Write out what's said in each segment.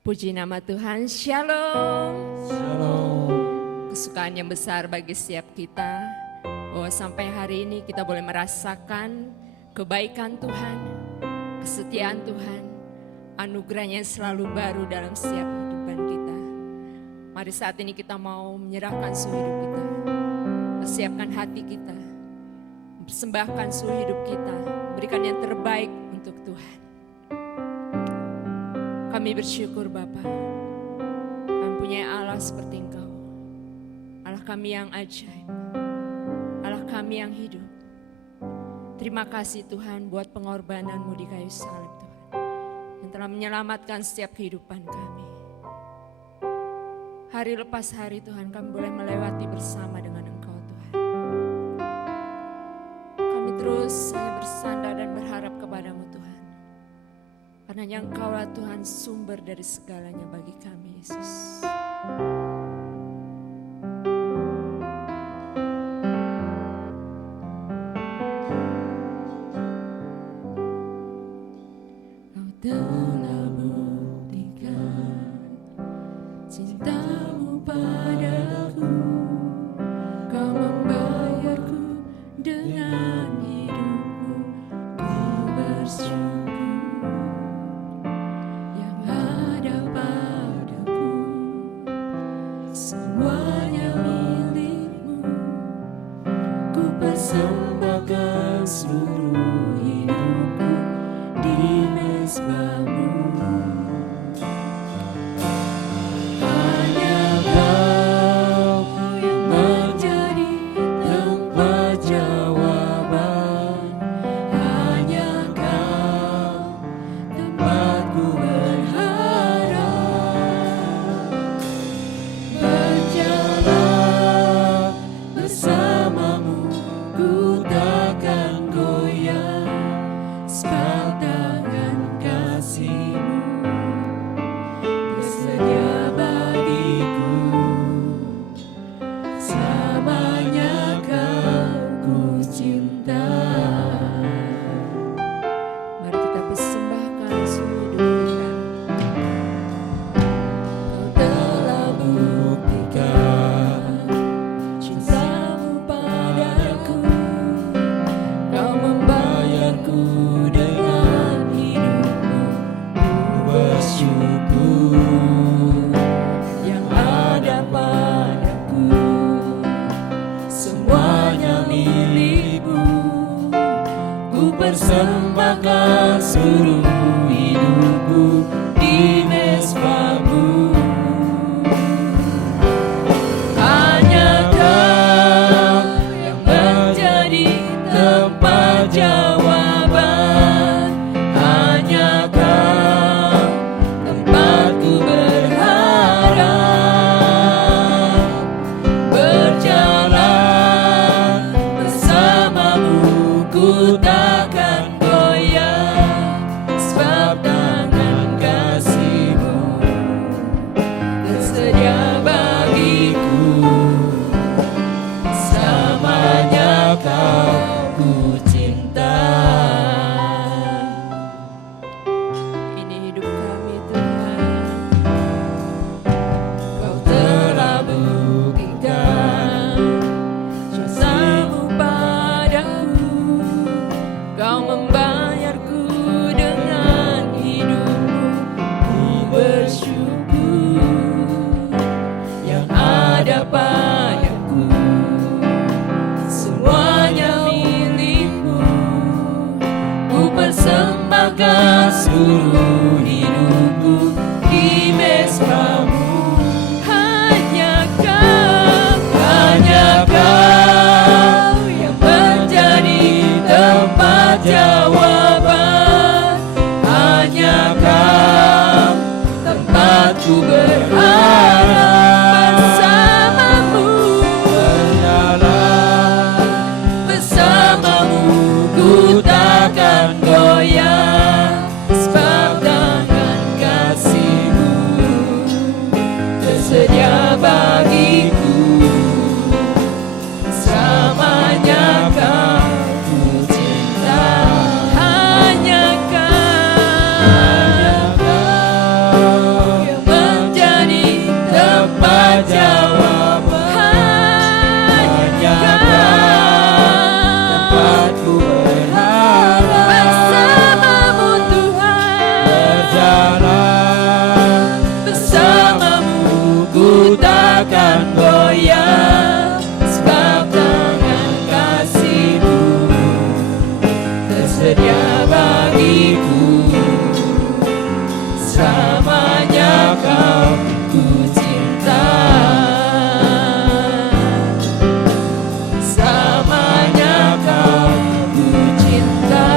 Puji nama Tuhan, Shalom. Shalom. Kesukaan yang besar bagi setiap kita, bahwa sampai hari ini kita boleh merasakan kebaikan Tuhan, kesetiaan Tuhan, anugerahnya yang selalu baru dalam setiap kehidupan kita. Mari saat ini kita mau menyerahkan seluruh hidup kita, persiapkan hati kita, mempersembahkan seluruh hidup kita, berikan yang terbaik untuk Tuhan. Kami bersyukur Bapa, kami punya Allah seperti Engkau, Allah kami yang ajaib, Allah kami yang hidup. Terima kasih Tuhan buat pengorbanan-Mu di kayu salib Tuhan, yang telah menyelamatkan setiap kehidupan kami. Hari lepas hari Tuhan kami boleh melewati bersama dengan Engkau Tuhan. Kami terus hanya bersandar dan berharap kepadamu Tuhan. Karena yang Engkaulah Tuhan sumber dari segalanya bagi kami Yesus. Kau telah buktikan cinta-Mu padaku, Kau membayarku dengan hidup-Mu, ku bersyukur. Semuanya milik-Mu, ku persembahkan seluruh hidupku di mezbah-Mu. Hanya Kau yang menjadi tempat jawaban, hanya Kau tempatku berharap. Bersama-Mu ku takkan goyah, sebab tangan kasih-Mu tersedia bagiku. Selamanya Kau ku cinta. Mari kita persembahkan seluruh hidup kita. Kau telah buktikan cinta-Mu padaku, Kau membayarku dengan hidup-Mu, ku bersyukur. Yang ada padaku semuanya milik-Mu, ku persembahkan seluruh hidupku di mezbah-Mu. Hanya Kau yang menjadi tempat jawaban, hanya Kau tempatku berharap. Berjalan bersama-Mu ku takkan goyah, sebab tangan kasih-Mu tersedia bagiku. Selamanya Kau ku cinta. Ini hidup kami Tuhan, Kau telah buktikan cinta-Mu padaku, Kau membayarku dengan hidup-Mu, ku bersyukur. Yang ada padaku semuanya milik-Mu, ku persembahkan seluruh hidupku di mezbah-Mu. Hanya Kau yang menjadi tempat jawaban, hanya Kau tempatku berharap. Bersama-Mu, berjalan bersama-Mu ku takkan goyah, sebab tangan kasih-Mu tersedia bagiku. Selamanya Kau ku cinta. Hanya Kau Kau ku cinta, selamanya Kau ku cinta,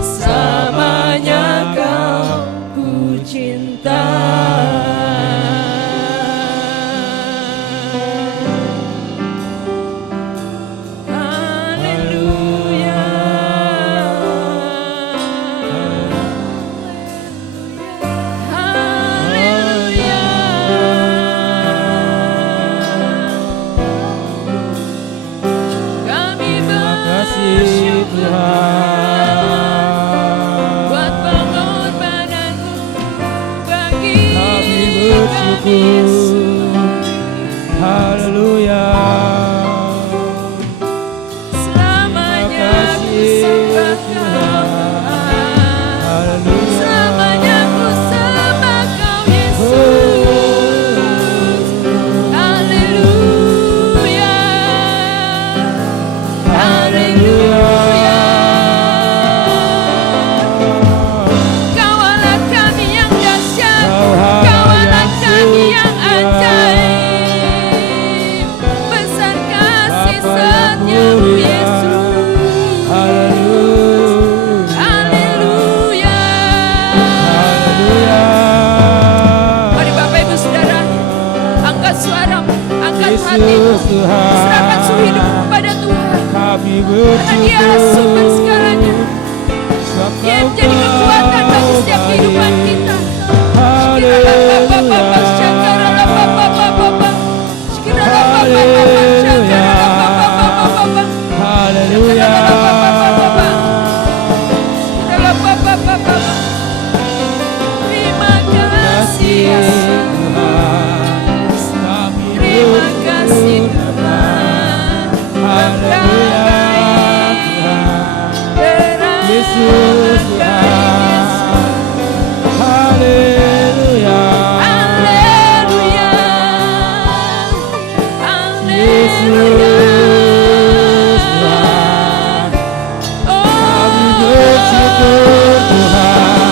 selamanya Kau ku cinta. Buat pengorbananmu bagi kami bersyukur. Haleluya. Selamanya ku sembah Kau Tuhan, selamanya ku sembah Kau Yesus. Haleluya, haleluya. Kaulah kami yang dahsyat, Kaulah kami yang ajaib. Besar kasih setiamu Yesus. Haleluya. Mari Bapak Ibu Saudara, angkat suaramu, angkat hatimu, serahkan seluruh hidupmu kepada Tuhan. Karena Dialah sumber segalanya. Dia menjadi kekuatan bagi setiap kehidupan kita. Terima kasih Yesus. Terima kasih Tuhan. Yesus Tuhan. Haleluya. Haleluya. Haleluya. Tuhan. Oh, Kami bersyukur Tuhan.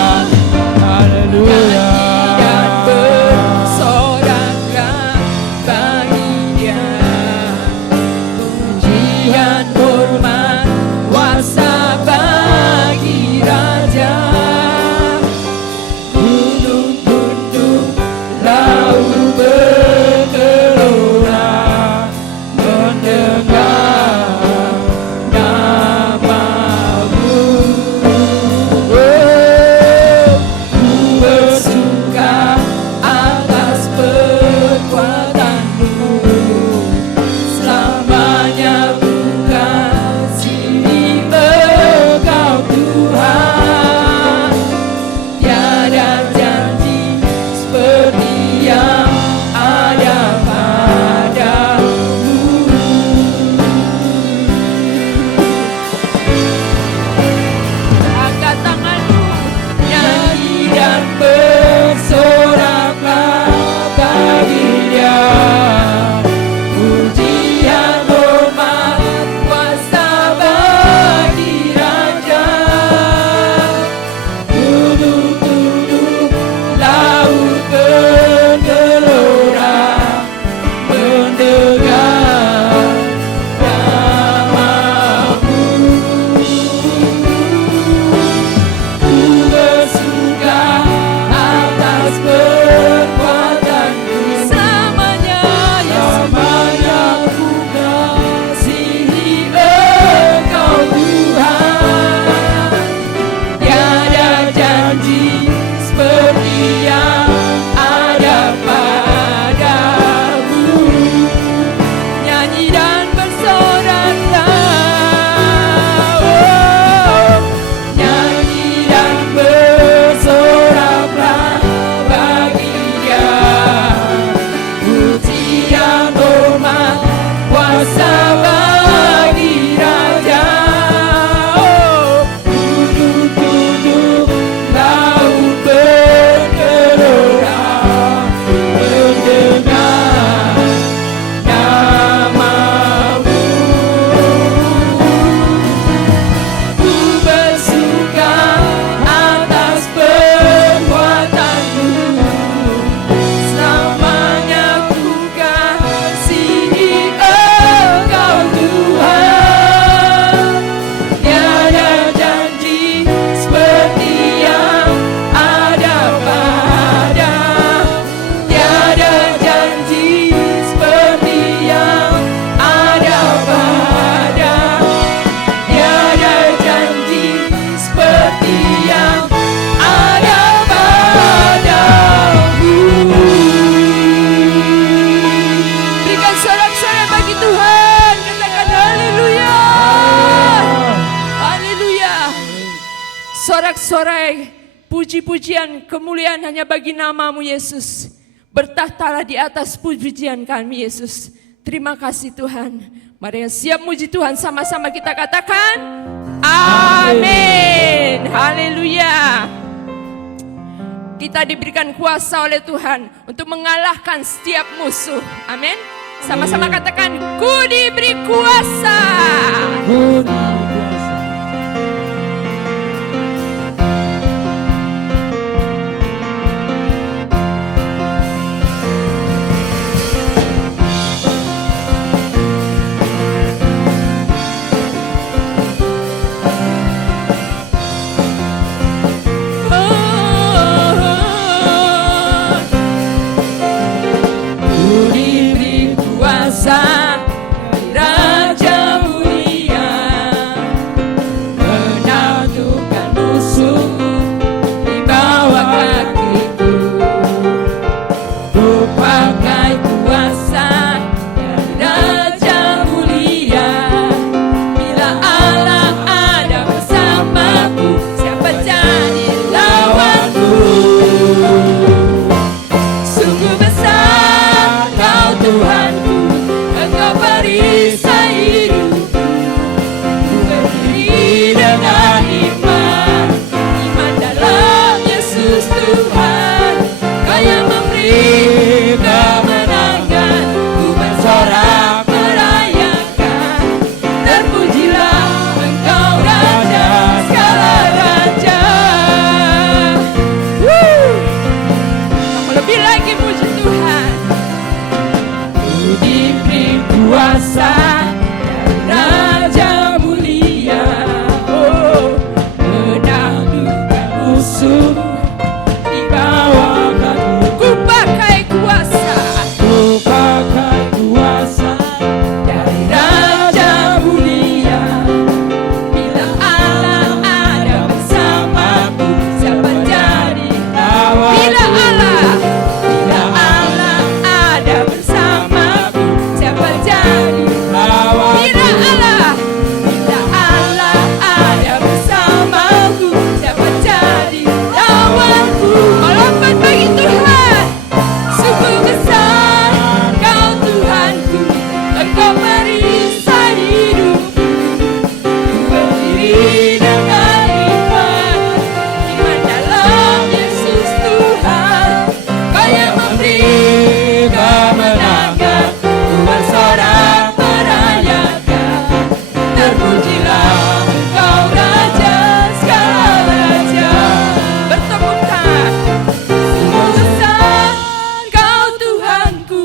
sorak-sorai, puji-pujian, kemuliaan hanya bagi nama-Mu Yesus. Bertahtalah di atas pujian kami Yesus. Terima kasih Tuhan. Mari yang siap muji Tuhan sama-sama kita katakan amin. Haleluya. Kita diberikan kuasa oleh Tuhan untuk mengalahkan setiap musuh. Amin. Sama-sama katakan, ku diberi kuasa. Ku diberi kuasa. Raja mulia menakutkan musuh di bawah kakiku. Ku pakai kuasa Raja mulia. Bila Allah ada bersamaku, siapa jadi lawanku? Sungguh besar Kau Tuhanku, Engkau perisai hidupku. Ku berdiri dengan iman, iman dalam Yesus Tuhan. Kau yang memberi kemenangan, ku bersorak merayakan. Terpujilah Engkau Raja segala raja. Lebih lagi puji Tuhan. Ku diberi kuasa dari Raja mulia, menaklukkan musuh di bawah kaki. Ku pakai kuasa, ku pakai kuasa dari Raja mulia. Bila Allah ada bersamaku, siapa jadi lawan? Bila Allah ada bersamaku, siapa jadi lawan? Bila Allah ada bersamaku, siapa jadi lawanku? Melompat bagi Tuhan. Sungguh besar Kau Tuhanku, Engkau perisai hidupku. Ku berdiri dengan iman, iman dalam Yesus Tuhan. Kau yang memberi kemenangan, ku bersorak merayakan. Terpujilah Engkau Raja segala raja. Bertepuk tangan. Sungguh besar Kau Tuhanku,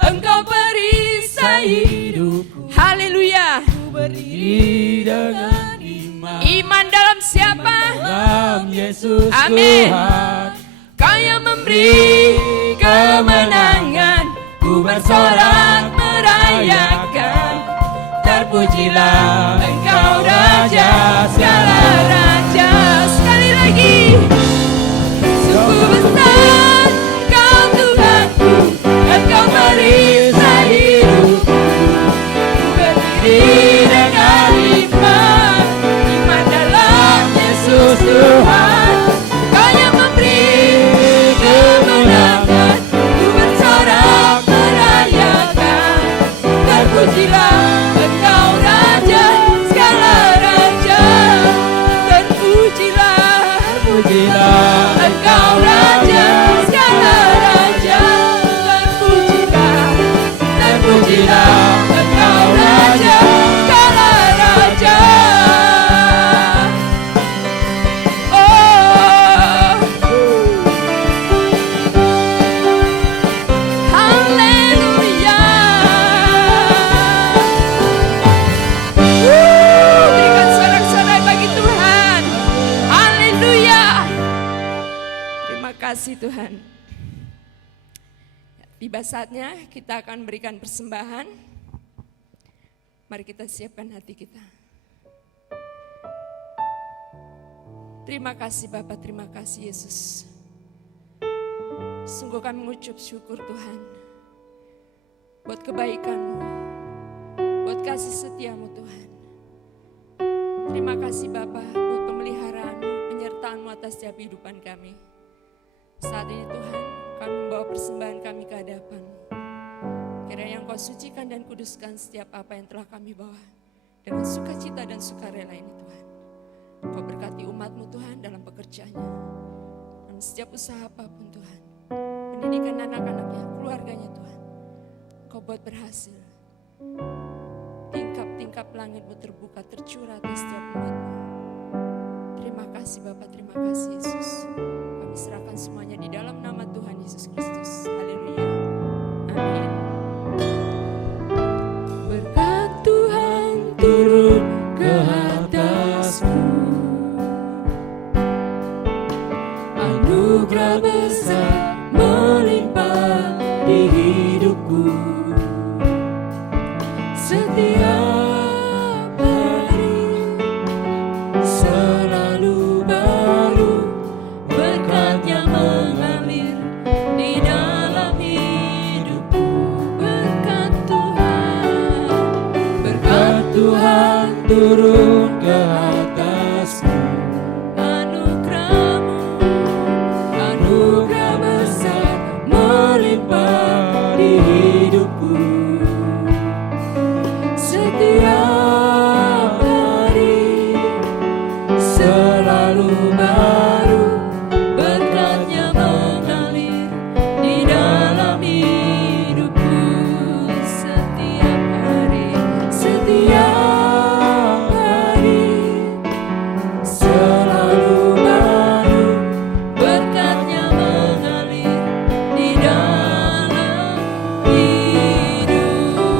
Engkau perisai hidupku. Haleluya. Ku berdiri dengan iman Iman dalam siapa? dalam Yesus Amin. Tuhan. Kau yang memberi kemenangan, ku bersorak merayakan. Terpujilah Engkau Raja segala raja. Sekali lagi. Sungguh besar Kau Tuhanku, Engkau perisai hidupku. Ku berdiri dengan iman, iman dalam Yesus Tuhan. Kau yang memberi kemenangan, ku bersorak merayakan. Terpujilah Engkau Raja segala raja. Terpujilah Engkau Raja segala raja. Terpujilah Engkau Raja segala raja. Oh, haleluya. Berikan sorak-sorai bagi Tuhan. Haleluya. Terima kasih Tuhan. Tiba saatnya kita akan berikan persembahan. Mari kita siapkan hati kita. Terima kasih Bapa, terima kasih Yesus. Sungguh kami mengucap syukur Tuhan buat kebaikan-Mu, buat kasih setia-Mu Tuhan. Terima kasih Bapa buat pemeliharaan-Mu, penyertaan penyertaan-Mu atas setiap kehidupan kami. Saat ini Tuhan, kami membawa persembahan kami ke hadapan. Kiranya Engkau sucikan dan kuduskan setiap apa yang telah kami bawa dengan sukacita dan sukarela ini Tuhan. Engkau berkati umat-Mu Tuhan dalam pekerjaannya, dalam setiap usaha apapun Tuhan. Pendidikan anak-anaknya, keluarganya Tuhan. Engkau buat berhasil. Tingkap-tingkap langit-Mu terbuka, tercurah atas setiap umat-Mu. Terima kasih Bapa, terima kasih Yesus. Kami serahkan semuanya di dalam nama Tuhan Yesus Kristus. Haleluya. Amin. Berkat Tuhan turun ke atasku, anugerah besar melimpah di hidupku. Setiap hari selalu baru, berkat-Nya mengalir di dalam hidupku. Berkat Tuhan turun ke atasku, anugerah besar melimpah di hidupku. Setiap hari selalu baru, berkat-Nya mengalir di dalam hidupku. Setiap hari selalu baru, berkat-Nya mengalir di dalam hidupku.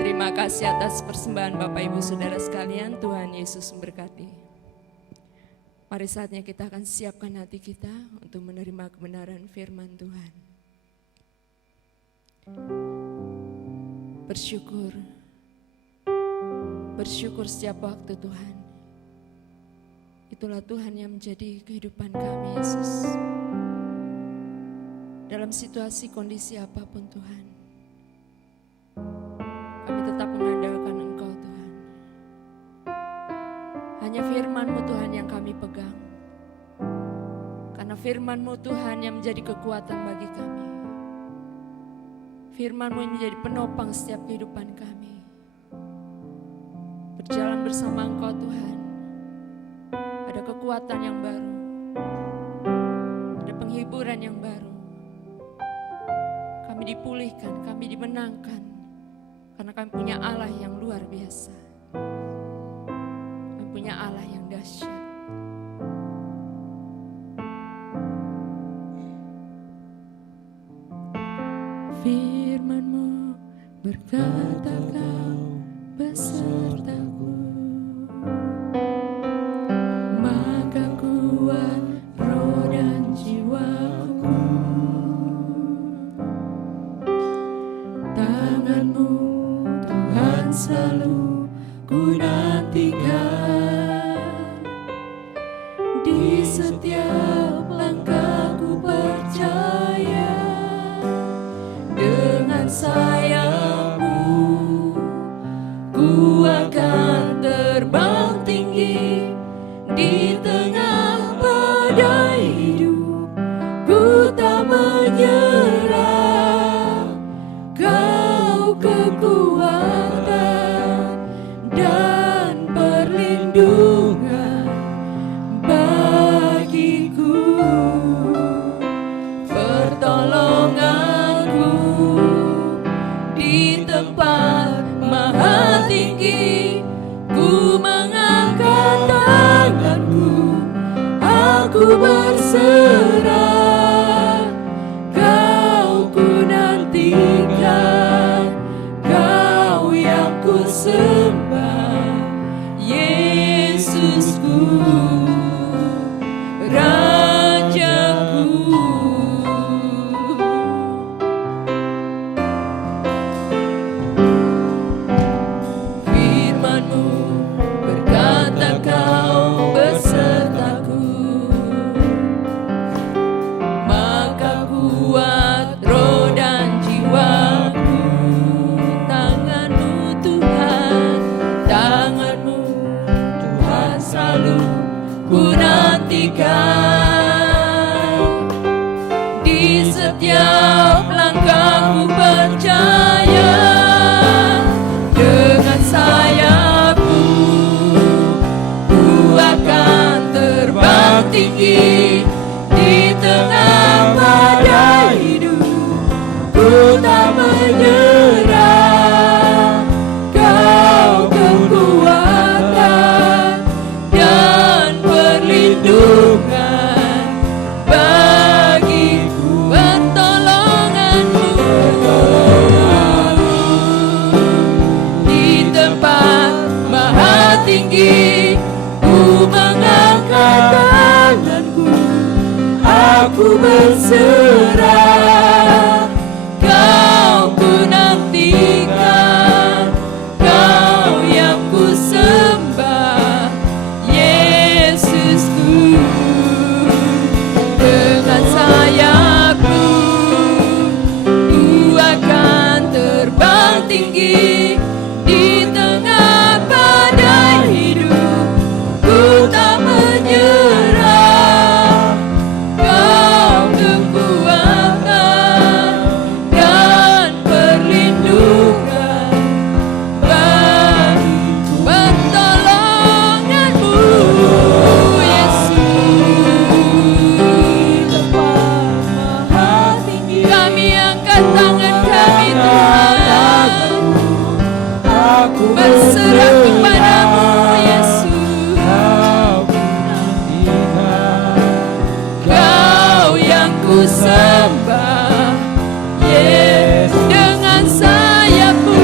Terima kasih atas persembahan Bapak Ibu Saudara sekalian. Tuhan Yesus memberkati. Mari saatnya kita akan siapkan hati kita untuk menerima kebenaran firman Tuhan. Bersyukur setiap waktu Tuhan. Itulah Tuhan yang menjadi kehidupan kami Yesus. Dalam situasi kondisi apapun Tuhan, kami tetap mengandalkan Engkau Tuhan. Hanya firman-Mu Tuhan yang kami pegang. Karena firman-Mu Tuhan yang menjadi kekuatan bagi kami. Firman-Mu yang menjadi penopang setiap kehidupan kami. Berjalan bersama Engkau Tuhan, ada kekuatan yang baru, ada penghiburan yang baru. Kami dipulihkan, kami dimenangkan, karena kami punya Allah yang luar biasa. Kami punya Allah yang dahsyat. Firman-Mu berkata Kau besertaku, maka kuat roh dan jiwaku. Tangan-Mu Tuhan selalu ku nantikan, di setiap langkahku percaya. Dengan sayap-Mu ku akan terbang tinggi, di tengah badai hidup ku tak menyerah. Kau kekuatan dan perlindungan bagiku, pertolonganku di tempat maha tinggi. Ku mengangkat tanganku, aku berserah. Kau ku nantikan, Kau yang ku sembah, Yesus nantikan. Di setiap langkahku percaya, dengan sayapku ku akan terbang tinggi. Di tengah badai hidup ku tak menyerah. Kau kekuatan dan perlindungan bagiku, pertolonganmu di tempat maha tinggi. Ku mengangkat tanganku, aku berserah. Kau ku nantikan, Kau yang ku sembah, Yesusku. Dengan sayapku ku akan terbang tinggi. Di tengah badai hidup ku tak menyerah. Kau kekuatan dan perlindungan bagiku, pertolonganmu, Yesus. Maha tinggi, kami angkat tangan kami, Tuhan, berserah kepadamu, Yesus. Kau yang ku sembah, Yesus. Dengan sayapmu,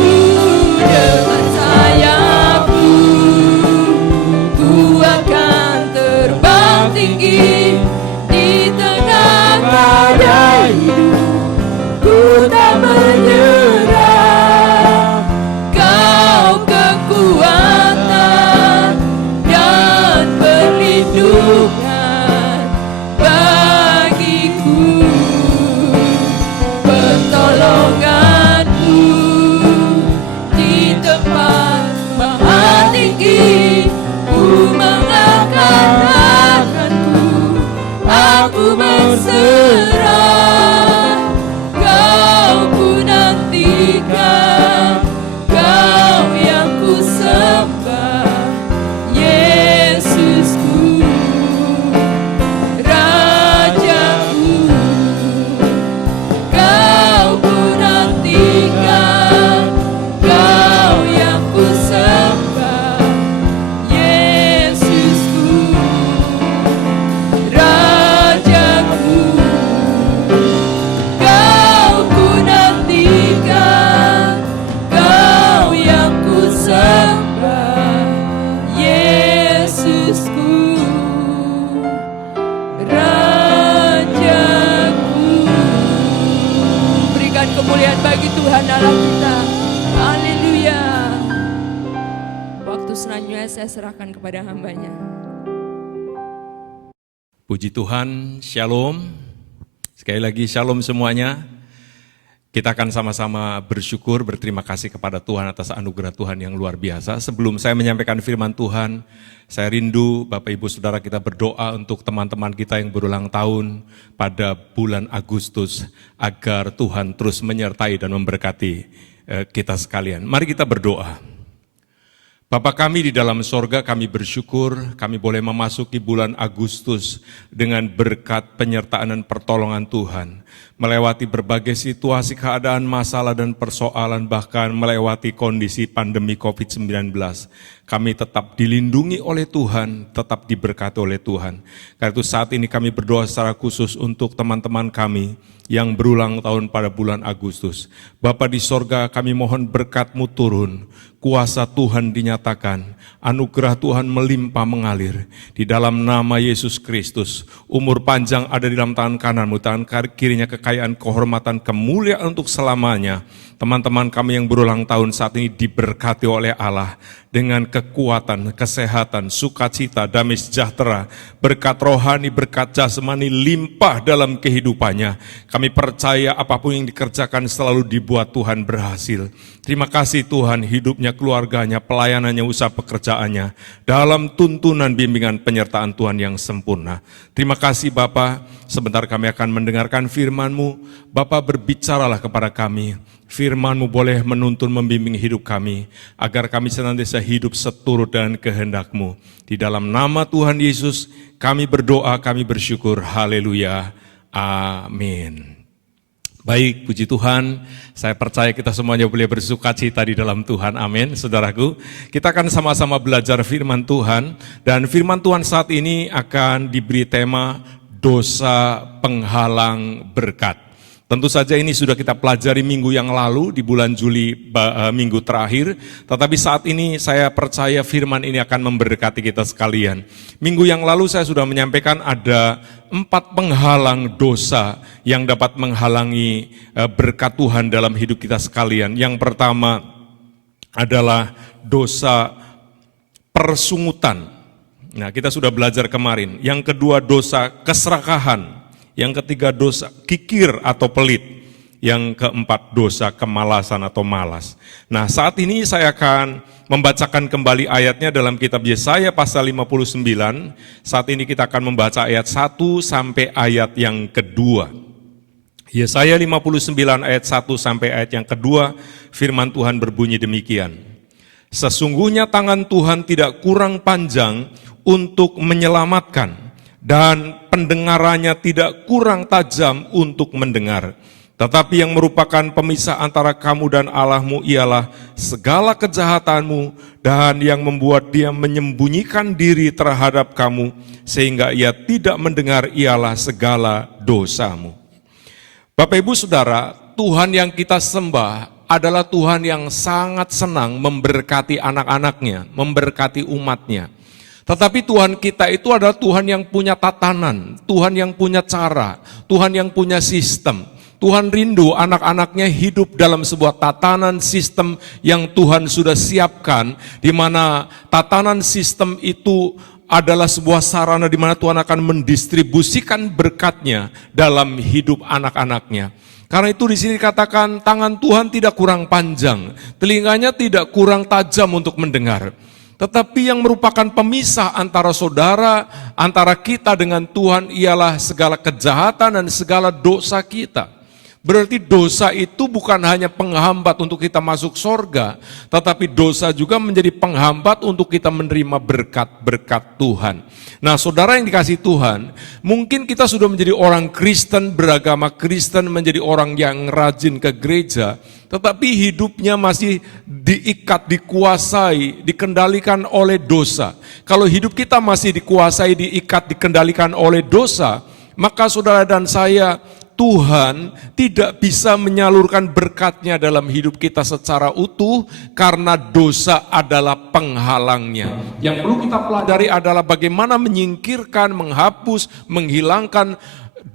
dengan sayapmu ku akan terbang tinggi. Di tengah badai hidup ku tak menyerah. Kau kekuatan dan perlindungan bagiku, pertolonganku di tempat maha tinggi. Ku mengangkat tanganku, aku berserah. Kau ku nantikan, Kau yang ku sembah, Yesusku, Rajaku. Kau ku nantikan, Kau yang ku sembah, Yesusku, Rajaku. Kau ku nantikan, Kau yang ku sembah, Yesusku, Rajaku. Berikan kemuliaan bagi Tuhan Allah kita. Haleluya. Waktu selanjutnya saya serahkan kepada hambanya. Puji Tuhan, Shalom. Sekali lagi Shalom semuanya. Kita akan sama-sama bersyukur, berterima kasih kepada Tuhan atas anugerah Tuhan yang luar biasa. Sebelum saya menyampaikan firman Tuhan, saya rindu Bapak Ibu Saudara kita berdoa untuk teman-teman kita yang berulang tahun pada bulan Agustus, agar Tuhan terus menyertai dan memberkati kita sekalian. Mari kita berdoa. Bapa kami di dalam sorga, kami bersyukur kami boleh memasuki bulan Agustus dengan berkat penyertaan dan pertolongan Tuhan. Melewati berbagai situasi, keadaan, masalah dan persoalan, bahkan melewati kondisi pandemi COVID-19. Kami tetap dilindungi oleh Tuhan, tetap diberkati oleh Tuhan. Karena itu saat ini kami berdoa secara khusus untuk teman-teman kami yang berulang tahun pada bulan Agustus. Bapa di sorga, kami mohon berkat-Mu turun, kuasa Tuhan dinyatakan, anugerah Tuhan melimpah mengalir. Di dalam nama Yesus Kristus, umur panjang ada di dalam tangan kanan-Mu, tangan kirinya kekayaan, kehormatan, kemuliaan untuk selamanya. Teman-teman kami yang berulang tahun saat ini diberkati oleh Allah dengan kekuatan, kesehatan, sukacita, damai sejahtera, berkat rohani, berkat jasmani limpah dalam kehidupannya. Kami percaya apapun yang dikerjakan selalu dibuat Tuhan berhasil. Terima kasih Tuhan, hidupnya, keluarganya, pelayanannya, usaha pekerjaannya, dalam tuntunan bimbingan penyertaan Tuhan yang sempurna. Terima kasih Bapa, sebentar kami akan mendengarkan firman-Mu. Bapa, berbicaralah kepada kami. Firman-Mu boleh menuntun membimbing hidup kami, agar kami senantiasa hidup seturut dengan kehendak-Mu. Di dalam nama Tuhan Yesus, kami berdoa, kami bersyukur. Haleluya. Amin. Baik, puji Tuhan, saya percaya kita semuanya boleh bersuka cita di dalam Tuhan, amin. Saudaraku, kita akan sama-sama belajar firman Tuhan, dan firman Tuhan saat ini akan diberi tema dosa penghalang berkat. Tentu saja ini sudah kita pelajari minggu yang lalu di bulan Juli minggu terakhir, tetapi saat ini saya percaya firman ini akan memberkati kita sekalian. Minggu yang lalu saya sudah menyampaikan ada 4 penghalang dosa yang dapat menghalangi berkat Tuhan dalam hidup kita sekalian. Yang pertama adalah dosa persungutan. Nah, kita sudah belajar kemarin. Yang kedua dosa keserakahan. Yang ketiga dosa kikir atau pelit. Yang keempat dosa kemalasan atau malas. Nah, saat ini saya akan membacakan kembali ayatnya dalam kitab Yesaya pasal 59. Saat ini kita akan membaca ayat 1 sampai ayat yang kedua. Yesaya 59 ayat 1 sampai ayat yang kedua, firman Tuhan berbunyi demikian. Sesungguhnya tangan Tuhan tidak kurang panjang untuk menyelamatkan, dan pendengarannya tidak kurang tajam untuk mendengar. Tetapi yang merupakan pemisah antara kamu dan Allahmu ialah segala kejahatanmu, dan yang membuat dia menyembunyikan diri terhadap kamu, sehingga ia tidak mendengar ialah segala dosamu. Bapak Ibu Saudara, Tuhan yang kita sembah adalah Tuhan yang sangat senang memberkati anak-anaknya, memberkati umatnya. Tetapi Tuhan kita itu adalah Tuhan yang punya tatanan, Tuhan yang punya cara, Tuhan yang punya sistem. Tuhan rindu anak-anaknya hidup dalam sebuah tatanan sistem yang Tuhan sudah siapkan, di mana tatanan sistem itu adalah sebuah sarana di mana Tuhan akan mendistribusikan berkat-Nya dalam hidup anak-anaknya. Karena itu di sini dikatakan tangan Tuhan tidak kurang panjang, telinganya tidak kurang tajam untuk mendengar. Tetapi yang merupakan pemisah antara saudara, antara kita dengan Tuhan ialah segala kejahatan dan segala dosa kita. Berarti dosa itu bukan hanya penghambat untuk kita masuk sorga, tetapi dosa juga menjadi penghambat untuk kita menerima berkat-berkat Tuhan. Nah, saudara yang dikasihi Tuhan, mungkin kita sudah menjadi orang Kristen, beragama Kristen, menjadi orang yang rajin ke gereja, tetapi hidupnya masih diikat, dikuasai, dikendalikan oleh dosa. Kalau hidup kita masih dikuasai, diikat, dikendalikan oleh dosa, maka saudara dan saya, Tuhan tidak bisa menyalurkan berkat-Nya dalam hidup kita secara utuh karena dosa adalah penghalangnya. Yang perlu kita pelajari adalah bagaimana menyingkirkan, menghapus, menghilangkan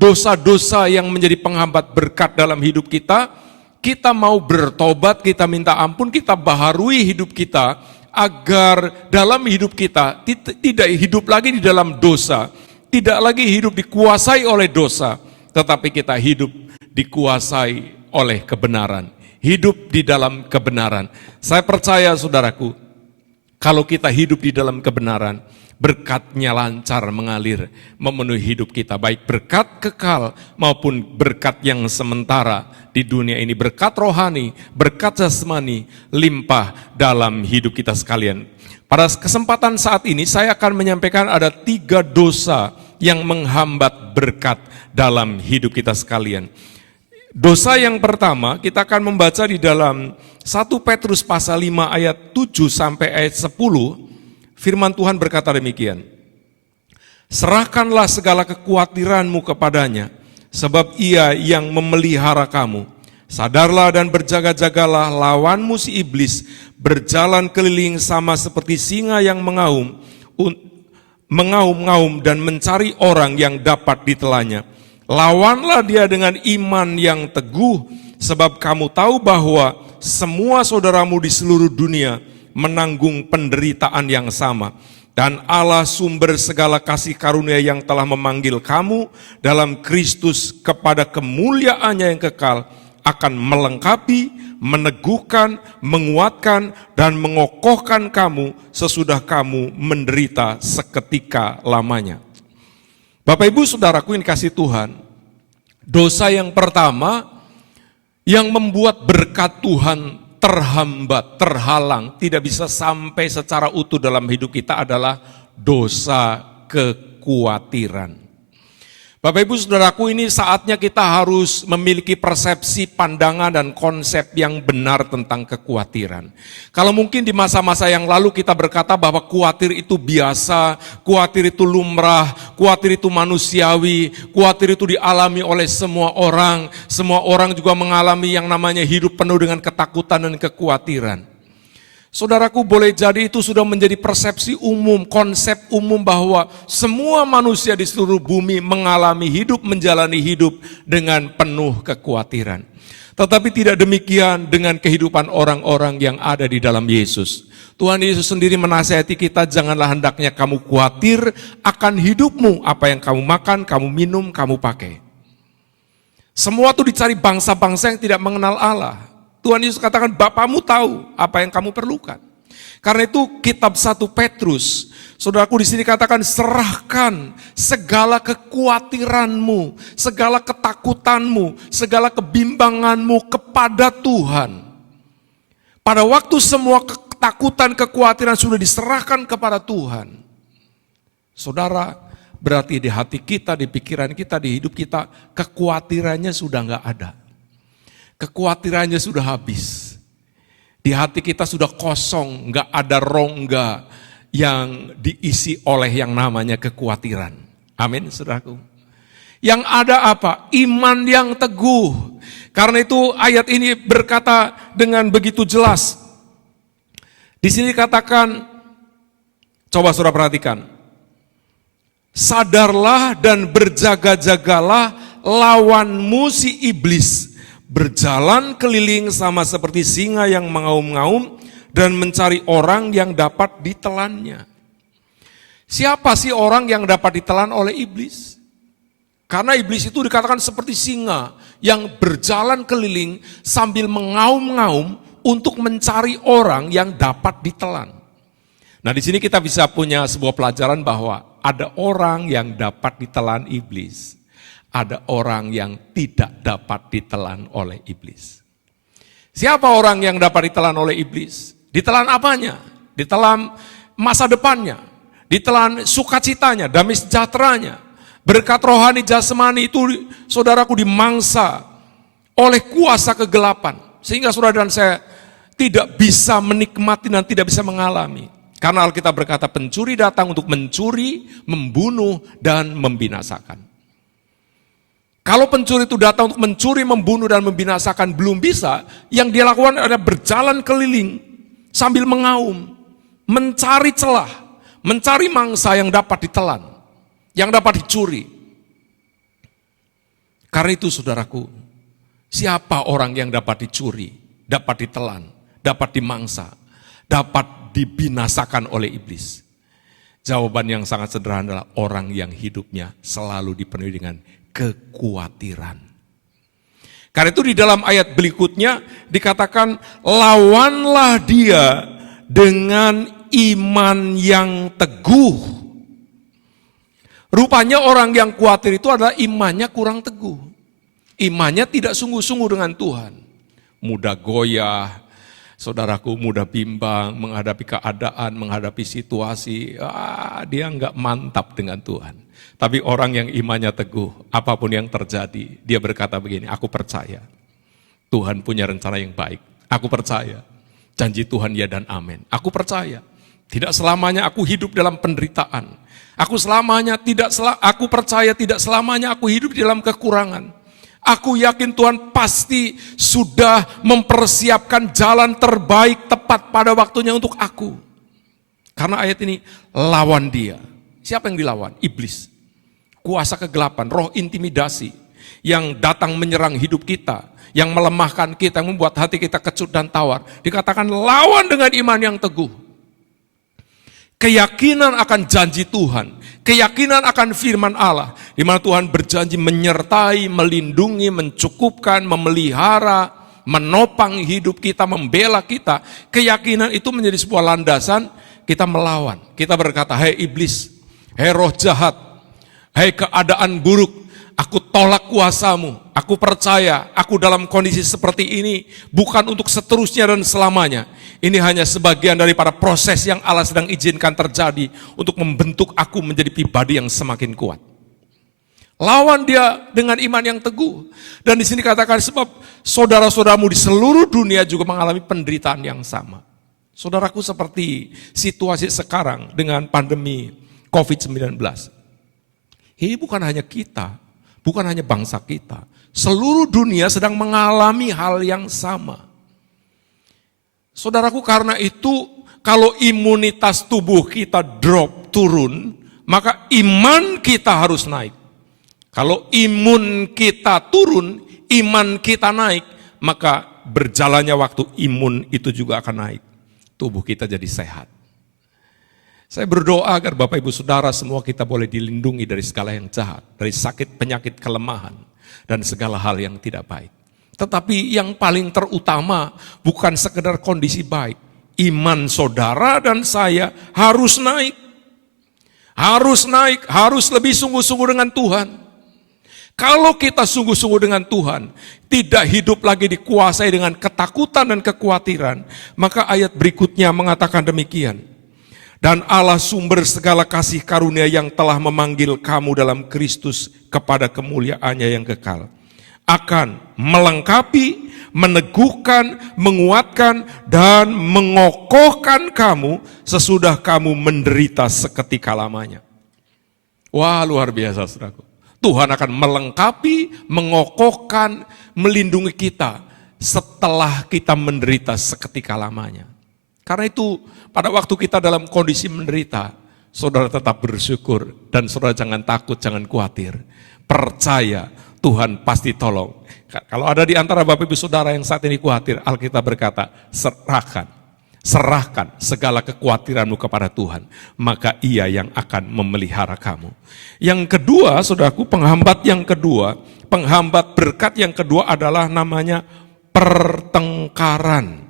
dosa-dosa yang menjadi penghambat berkat dalam hidup kita. Kita mau bertobat, kita minta ampun, kita baharui hidup kita agar dalam hidup kita tidak hidup lagi di dalam dosa, tidak lagi hidup dikuasai oleh dosa, tetapi kita hidup dikuasai oleh kebenaran, hidup di dalam kebenaran. Saya percaya saudaraku, kalau kita hidup di dalam kebenaran, berkat-Nya lancar mengalir, memenuhi hidup kita, baik berkat kekal maupun berkat yang sementara di dunia ini, berkat rohani, berkat jasmani, limpah dalam hidup kita sekalian. Pada kesempatan saat ini saya akan menyampaikan ada 3 dosa yang menghambat berkat dalam hidup kita sekalian. Dosa yang pertama kita akan membaca di dalam 1 Petrus pasal 5 ayat 7 sampai ayat 10. Firman Tuhan berkata demikian. Serahkanlah segala kekhawatiranmu kepadanya, sebab Ia yang memelihara kamu. Sadarlah dan berjaga-jagalah, lawanmu si iblis berjalan keliling sama seperti singa yang mengaum-ngaum dan mencari orang yang dapat ditelannya. Lawanlah dia dengan iman yang teguh, Sebab kamu tahu bahwa semua saudaramu di seluruh dunia menanggung penderitaan yang sama. Dan Allah sumber segala kasih karunia yang telah memanggil kamu dalam Kristus kepada kemuliaannya yang kekal akan melengkapi, meneguhkan, menguatkan, dan mengokohkan kamu sesudah kamu menderita seketika lamanya. Bapak Ibu Saudaraku yang kasih Tuhan, dosa yang pertama yang membuat berkat Tuhan terhambat, terhalang, tidak bisa sampai secara utuh dalam hidup kita adalah dosa kekhawatiran. Bapak Ibu Saudaraku, ini saatnya kita harus memiliki persepsi, pandangan, dan konsep yang benar tentang kekhawatiran. Kalau mungkin di masa-masa yang lalu kita berkata bahwa khawatir itu biasa, khawatir itu lumrah, khawatir itu manusiawi, khawatir itu dialami oleh semua orang juga mengalami yang namanya hidup penuh dengan ketakutan dan kekhawatiran. Saudaraku, boleh jadi itu sudah menjadi persepsi umum, konsep umum bahwa semua manusia di seluruh bumi mengalami hidup, menjalani hidup dengan penuh kekhawatiran. Tetapi tidak demikian dengan kehidupan orang-orang yang ada di dalam Yesus. Tuhan Yesus sendiri menasihati kita, janganlah hendaknya kamu khawatir akan hidupmu, apa yang kamu makan, kamu minum, kamu pakai. Semua itu dicari bangsa-bangsa yang tidak mengenal Allah. Tuhan Yesus katakan, Bapamu tahu apa yang kamu perlukan. Karena itu kitab 1 Petrus, saudaraku di sini katakan, serahkan segala kekhawatiranmu, segala ketakutanmu, segala kebimbanganmu kepada Tuhan. Pada waktu semua ketakutan, kekhawatiran sudah diserahkan kepada Tuhan, saudara, berarti di hati kita, di pikiran kita, di hidup kita, kekhawatirannya sudah enggak ada. Kekhawatirannya sudah habis. Di hati kita sudah kosong, enggak ada rongga yang diisi oleh yang namanya kekhawatiran. Amin, saudaraku. Yang ada apa? Iman yang teguh. Karena itu ayat ini berkata dengan begitu jelas. Di sini dikatakan, coba saudara perhatikan. Sadarlah dan berjaga-jagalah, lawanmu si iblis berjalan keliling sama seperti singa yang mengaum-ngaum dan mencari orang yang dapat ditelannya. Siapa sih orang yang dapat ditelan oleh iblis? Karena iblis itu dikatakan seperti singa yang berjalan keliling sambil mengaum-ngaum untuk mencari orang yang dapat ditelan. Nah, di sini kita bisa punya sebuah pelajaran bahwa ada orang yang dapat ditelan iblis. Ada orang yang tidak dapat ditelan oleh iblis. Siapa orang yang dapat ditelan oleh iblis? Ditelan apanya? Ditelan masa depannya. Ditelan sukacitanya, damai sejahteranya. Berkat rohani jasmani itu saudaraku dimangsa oleh kuasa kegelapan. Sehingga saudara dan saya tidak bisa menikmati dan tidak bisa mengalami. Karena Alkitab berkata pencuri datang untuk mencuri, membunuh, dan membinasakan. Kalau pencuri itu datang untuk mencuri, membunuh, dan membinasakan belum bisa, yang dia lakukan adalah berjalan keliling sambil mengaum, mencari celah, mencari mangsa yang dapat ditelan, yang dapat dicuri. Karena itu saudaraku, siapa orang yang dapat dicuri, dapat ditelan, dapat dimangsa, dapat dibinasakan oleh iblis? Jawaban yang sangat sederhana adalah orang yang hidupnya selalu dipenuhi dengan kekhawatiran. Karena itu di dalam ayat berikutnya dikatakan, lawanlah dia dengan iman yang teguh. Rupanya orang yang khawatir itu adalah imannya kurang teguh. Imannya tidak sungguh-sungguh dengan Tuhan. Mudah goyah, saudaraku, mudah bimbang, menghadapi keadaan, menghadapi situasi. Dia enggak mantap dengan Tuhan. Tapi orang yang imannya teguh, apapun yang terjadi, dia berkata begini, aku percaya Tuhan punya rencana yang baik. Aku percaya janji Tuhan ya dan amin. Aku percaya tidak selamanya aku hidup dalam penderitaan. Aku percaya tidak selamanya aku hidup dalam kekurangan. Aku yakin Tuhan pasti sudah mempersiapkan jalan terbaik tepat pada waktunya untuk aku. Karena ayat ini, lawan dia. Siapa yang dilawan? Iblis. Kuasa kegelapan, roh intimidasi yang datang menyerang hidup kita, yang melemahkan kita, yang membuat hati kita kecut dan tawar. Dikatakan lawan dengan iman yang teguh. Keyakinan akan janji Tuhan, keyakinan akan firman Allah, di mana Tuhan berjanji menyertai, melindungi, mencukupkan, memelihara, menopang hidup kita, membela kita. Keyakinan itu menjadi sebuah landasan kita melawan. Kita berkata, "Hei iblis, hei roh jahat, hei keadaan buruk, aku tolak kuasamu, aku percaya aku dalam kondisi seperti ini bukan untuk seterusnya dan selamanya. Ini hanya sebagian daripada proses yang Allah sedang izinkan terjadi untuk membentuk aku menjadi pribadi yang semakin kuat." Lawan dia dengan iman yang teguh. Dan di sini katakan sebab saudara-saudaramu di seluruh dunia juga mengalami penderitaan yang sama. Saudaraku, seperti situasi sekarang dengan pandemi COVID-19. Ini bukan hanya kita, bukan hanya bangsa kita. Seluruh dunia sedang mengalami hal yang sama. Saudaraku, karena itu kalau imunitas tubuh kita drop, turun, maka iman kita harus naik. Kalau imun kita turun, iman kita naik, maka berjalannya waktu imun itu juga akan naik. Tubuh kita jadi sehat. Saya berdoa agar Bapak Ibu Saudara semua kita boleh dilindungi dari segala yang jahat, dari sakit, penyakit, kelemahan, dan segala hal yang tidak baik. Tetapi yang paling terutama bukan sekedar kondisi baik. Iman saudara dan saya harus naik. Harus naik, harus lebih sungguh-sungguh dengan Tuhan. Kalau kita sungguh-sungguh dengan Tuhan, tidak hidup lagi dikuasai dengan ketakutan dan kekhawatiran, maka ayat berikutnya mengatakan demikian. Dan Allah sumber segala kasih karunia yang telah memanggil kamu dalam Kristus kepada kemuliaannya yang kekal, akan melengkapi, meneguhkan, menguatkan, dan mengokohkan kamu sesudah kamu menderita seketika lamanya. Wah, luar biasa, saudaraku. Tuhan akan melengkapi, mengokohkan, melindungi kita setelah kita menderita seketika lamanya. Karena itu pada waktu kita dalam kondisi menderita, saudara tetap bersyukur dan saudara jangan takut, jangan khawatir. Percaya Tuhan pasti tolong. Kalau ada di antara Bapak Ibu Saudara yang saat ini khawatir, Alkitab berkata, serahkan segala kekhawatiranmu kepada Tuhan, maka Ia yang akan memelihara kamu. Yang kedua, saudaraku, penghambat yang kedua, penghambat berkat yang kedua adalah namanya pertengkaran.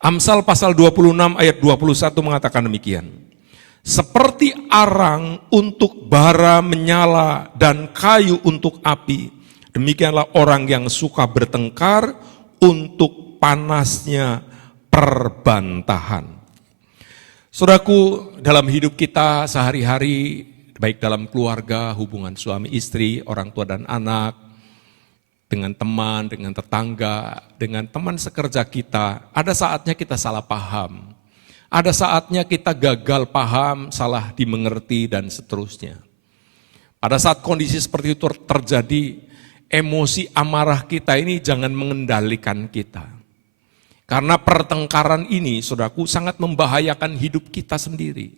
Amsal pasal 26 ayat 21 mengatakan demikian. Seperti arang untuk bara menyala dan kayu untuk api, demikianlah orang yang suka bertengkar untuk panasnya perbantahan. Saudaraku, dalam hidup kita sehari-hari, baik dalam keluarga, hubungan suami istri, orang tua dan anak, dengan teman, dengan tetangga, dengan teman sekerja kita, ada saatnya kita salah paham. Ada saatnya kita gagal paham, salah dimengerti, dan seterusnya. Pada saat kondisi seperti itu terjadi, emosi amarah kita ini jangan mengendalikan kita. Karena pertengkaran ini, saudaraku, sangat membahayakan hidup kita sendiri.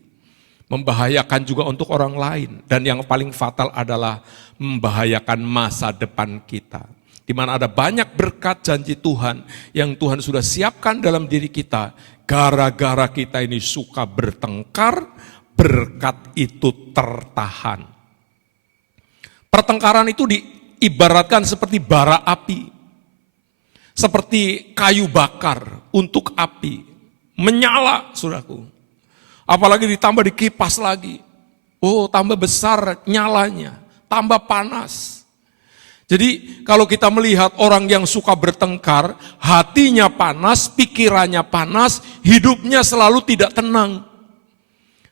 Membahayakan juga untuk orang lain. Dan yang paling fatal adalah membahayakan masa depan kita. Di mana ada banyak berkat janji Tuhan yang Tuhan sudah siapkan dalam diri kita. Gara-gara kita ini suka bertengkar, berkat itu tertahan. Pertengkaran itu diibaratkan seperti bara api. Seperti kayu bakar untuk api. Menyala, saudaraku. Apalagi ditambah dikipas lagi. Oh, tambah besar nyalanya, tambah panas. Jadi kalau kita melihat orang yang suka bertengkar, hatinya panas, pikirannya panas, hidupnya selalu tidak tenang.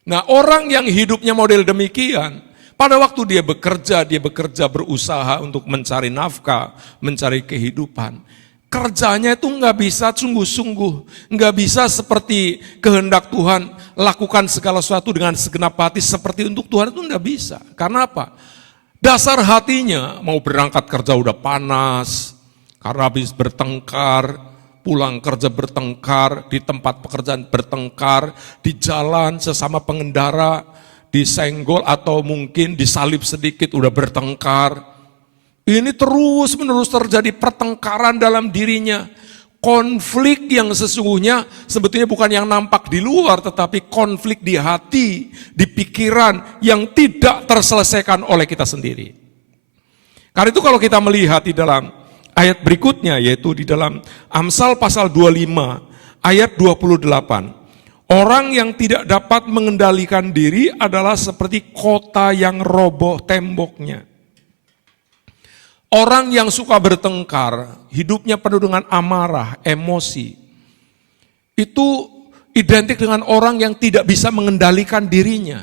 Nah, orang yang hidupnya model demikian, pada waktu dia bekerja berusaha untuk mencari nafkah, mencari kehidupan. Kerjanya itu nggak bisa sungguh-sungguh, nggak bisa seperti kehendak Tuhan, lakukan segala sesuatu dengan segenap hati seperti untuk Tuhan, itu nggak bisa. Karena apa? Dasar hatinya mau berangkat kerja udah panas, karena habis bertengkar, pulang kerja bertengkar, di tempat pekerjaan bertengkar, di jalan sesama pengendara, disenggol atau mungkin disalip sedikit udah bertengkar. Ini terus-menerus terjadi pertengkaran dalam dirinya. Konflik yang sesungguhnya sebetulnya bukan yang nampak di luar, tetapi konflik di hati, di pikiran yang tidak terselesaikan oleh kita sendiri. Karena itu kalau kita melihat di dalam ayat berikutnya, yaitu di dalam Amsal pasal 25 ayat 28. Orang yang tidak dapat mengendalikan diri adalah seperti kota yang roboh temboknya. Orang yang suka bertengkar, hidupnya penuh dengan amarah, emosi, itu identik dengan orang yang tidak bisa mengendalikan dirinya.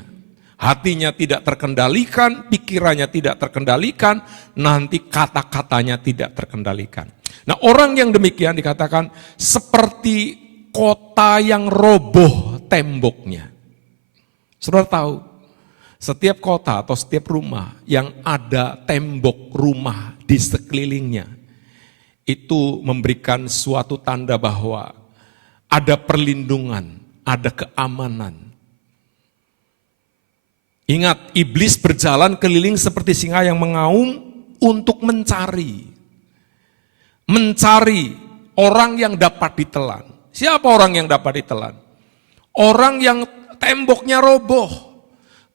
Hatinya tidak terkendalikan, pikirannya tidak terkendalikan, nanti kata-katanya tidak terkendalikan. Nah, orang yang demikian dikatakan seperti kota yang roboh temboknya. Saudara tahu, setiap kota atau setiap rumah yang ada tembok rumah di sekelilingnya, itu memberikan suatu tanda bahwa ada perlindungan, ada keamanan. Ingat, iblis berjalan keliling seperti singa yang mengaum untuk mencari orang yang dapat ditelan. Siapa orang yang dapat ditelan? Orang yang temboknya roboh,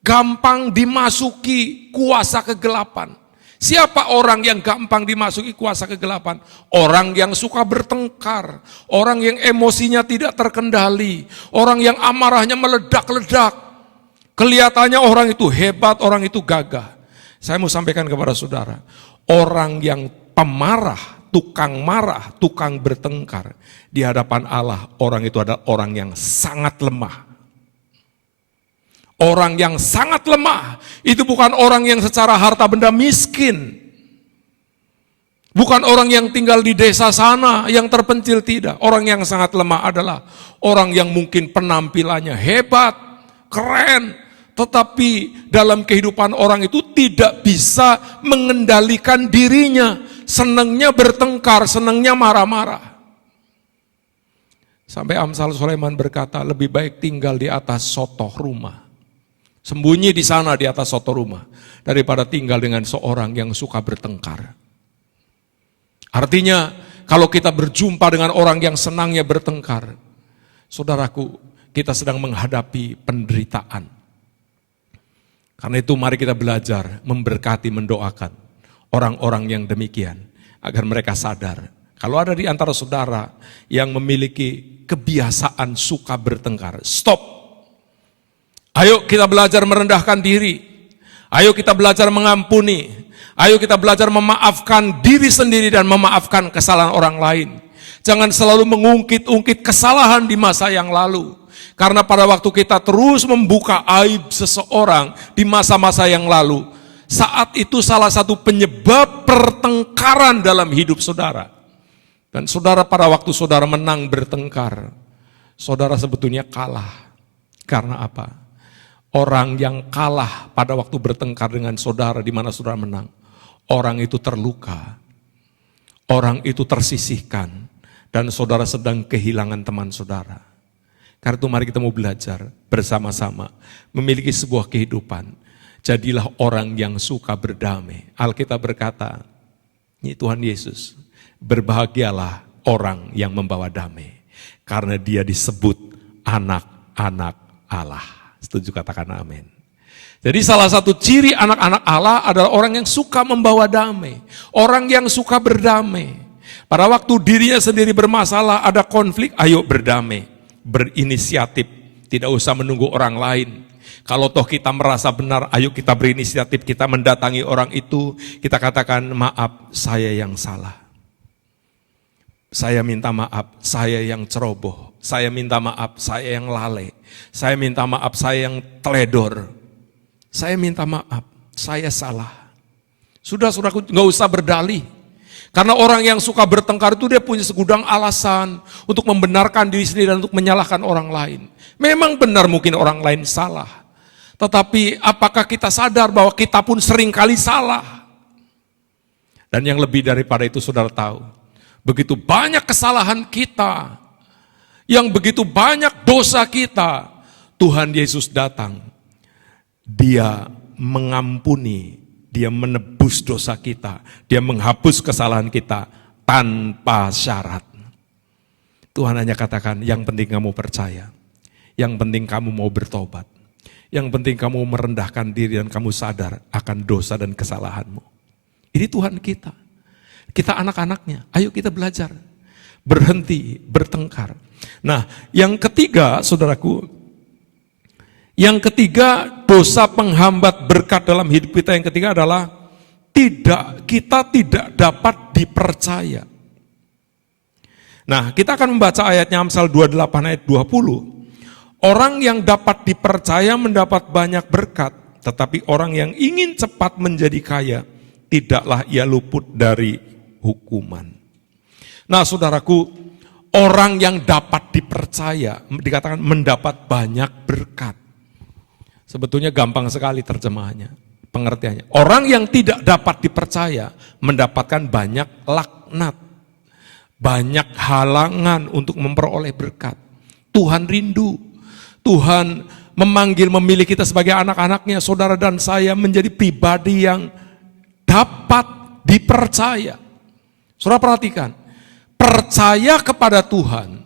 gampang dimasuki kuasa kegelapan. Siapa orang yang gampang dimasuki kuasa kegelapan? Orang yang suka bertengkar, orang yang emosinya tidak terkendali, orang yang amarahnya meledak-ledak. Kelihatannya orang itu hebat, orang itu gagah. Saya mau sampaikan kepada saudara, orang yang pemarah, tukang bertengkar, di hadapan Allah, orang itu adalah orang yang sangat lemah. Orang yang sangat lemah, itu bukan orang yang secara harta benda miskin. Bukan orang yang tinggal di desa sana, yang terpencil, tidak. Orang yang sangat lemah adalah orang yang mungkin penampilannya hebat, keren, tetapi dalam kehidupan orang itu tidak bisa mengendalikan dirinya. Senangnya bertengkar, senangnya marah-marah. Sampai Amsal Sulaiman berkata, lebih baik tinggal di atas sotoh rumah. Sembunyi di sana di atas sotoh rumah, daripada tinggal dengan seorang yang suka bertengkar. Artinya, kalau kita berjumpa dengan orang yang senangnya bertengkar, saudaraku, kita sedang menghadapi penderitaan. Karena itu mari kita belajar memberkati, mendoakan orang-orang yang demikian, agar mereka sadar. Kalau ada di antara saudara yang memiliki kebiasaan suka bertengkar, stop. Ayo kita belajar merendahkan diri. Ayo kita belajar mengampuni. Ayo kita belajar memaafkan diri sendiri dan memaafkan kesalahan orang lain. Jangan selalu mengungkit-ungkit kesalahan di masa yang lalu. Karena pada waktu kita terus membuka aib seseorang di masa-masa yang lalu, saat itu salah satu penyebab pertengkaran dalam hidup saudara. Dan saudara, pada waktu saudara menang bertengkar, saudara sebetulnya kalah. Karena apa? Orang yang kalah pada waktu bertengkar dengan saudara di mana saudara menang, orang itu terluka, orang itu tersisihkan, dan saudara sedang kehilangan teman saudara. Karena itu mari kita mau belajar bersama-sama memiliki sebuah kehidupan. Jadilah orang yang suka berdamai. Alkitab berkata, ini Tuhan Yesus, berbahagialah orang yang membawa damai, karena dia disebut anak-anak Allah. Setuju, katakan amin. Jadi salah satu ciri anak-anak Allah adalah orang yang suka membawa damai. Orang yang suka berdamai. Pada waktu dirinya sendiri bermasalah, ada konflik, ayo berdamai. Berinisiatif, tidak usah menunggu orang lain. Kalau toh kita merasa benar, ayo kita berinisiatif, kita mendatangi orang itu, kita katakan, maaf, saya yang salah. Saya minta maaf, saya yang ceroboh. Saya minta maaf, saya yang lalai. Saya minta maaf, saya yang teledor. Saya minta maaf, saya salah. Sudah, saudaraku, nggak usah berdalih. Karena orang yang suka bertengkar itu dia punya segudang alasan untuk membenarkan diri sendiri dan untuk menyalahkan orang lain. Memang benar mungkin orang lain salah. Tetapi apakah kita sadar bahwa kita pun seringkali salah? Dan yang lebih daripada itu, saudara tahu, begitu banyak kesalahan kita, yang begitu banyak dosa kita, Tuhan Yesus datang. Dia mengampuni Dia menebus dosa kita, Dia menghapus kesalahan kita tanpa syarat. Tuhan hanya katakan, yang penting kamu percaya, yang penting kamu mau bertobat, yang penting kamu merendahkan diri dan kamu sadar akan dosa dan kesalahanmu. Ini Tuhan kita. Kita anak-anaknya, ayo kita belajar. Berhenti bertengkar. Nah, yang ketiga, saudaraku, yang ketiga dosa penghambat berkat dalam hidup kita yang ketiga adalah kita tidak dapat dipercaya. Nah, kita akan membaca ayatnya Amsal 28 ayat 20. Orang yang dapat dipercaya mendapat banyak berkat, tetapi orang yang ingin cepat menjadi kaya, tidaklah ia luput dari hukuman. Nah, saudaraku, orang yang dapat dipercaya, dikatakan mendapat banyak berkat. Sebetulnya gampang sekali terjemahannya, pengertiannya. Orang yang tidak dapat dipercaya, mendapatkan banyak laknat, banyak halangan untuk memperoleh berkat. Tuhan rindu, Tuhan memanggil, memilih kita sebagai anak-anaknya, saudara dan saya menjadi pribadi yang dapat dipercaya. Saudara perhatikan, percaya kepada Tuhan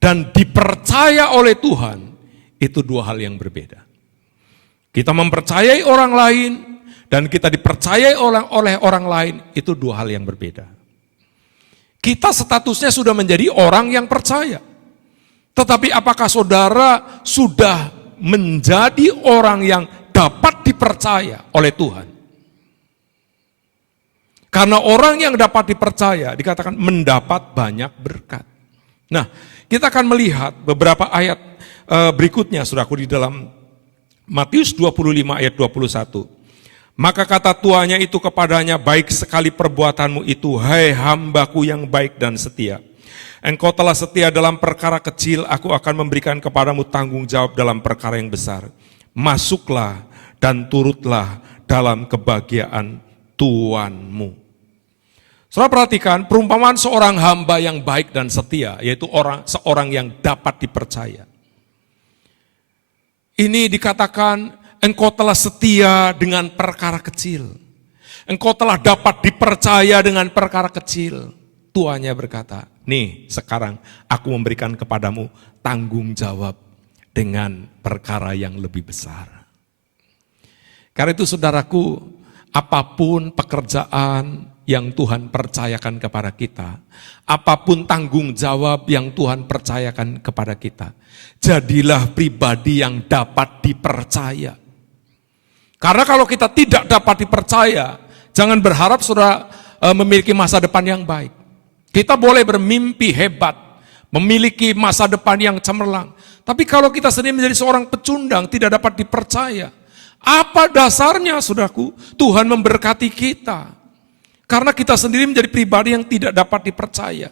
dan dipercaya oleh Tuhan, itu dua hal yang berbeda. Kita mempercayai orang lain dan kita dipercayai oleh orang lain, itu dua hal yang berbeda. Kita statusnya sudah menjadi orang yang percaya. Tetapi apakah saudara sudah menjadi orang yang dapat dipercaya oleh Tuhan? Karena orang yang dapat dipercaya dikatakan mendapat banyak berkat. Nah, kita akan melihat beberapa ayat berikutnya, saudaraku, di dalam Matius 25 ayat 21. Maka kata tuannya itu kepadanya, baik sekali perbuatanmu itu, hai hambaku yang baik dan setia. Engkau telah setia dalam perkara kecil, aku akan memberikan kepadamu tanggung jawab dalam perkara yang besar. Masuklah dan turutlah dalam kebahagiaan Tuanmu. Saudara perhatikan perumpamaan seorang hamba yang baik dan setia, yaitu seorang yang dapat dipercaya. Ini dikatakan engkau telah setia dengan perkara kecil. Engkau telah dapat dipercaya dengan perkara kecil. Tuannya berkata, nih sekarang aku memberikan kepadamu tanggung jawab dengan perkara yang lebih besar. Karena itu saudaraku, apapun pekerjaan yang Tuhan percayakan kepada kita, apapun tanggung jawab yang Tuhan percayakan kepada kita, jadilah pribadi yang dapat dipercaya. Karena kalau kita tidak dapat dipercaya, jangan berharap saudara memiliki masa depan yang baik. Kita boleh bermimpi hebat, memiliki masa depan yang cemerlang. Tapi kalau kita sendiri menjadi seorang pecundang, tidak dapat dipercaya. Apa dasarnya, saudaraku? Tuhan memberkati kita. Karena kita sendiri menjadi pribadi yang tidak dapat dipercaya.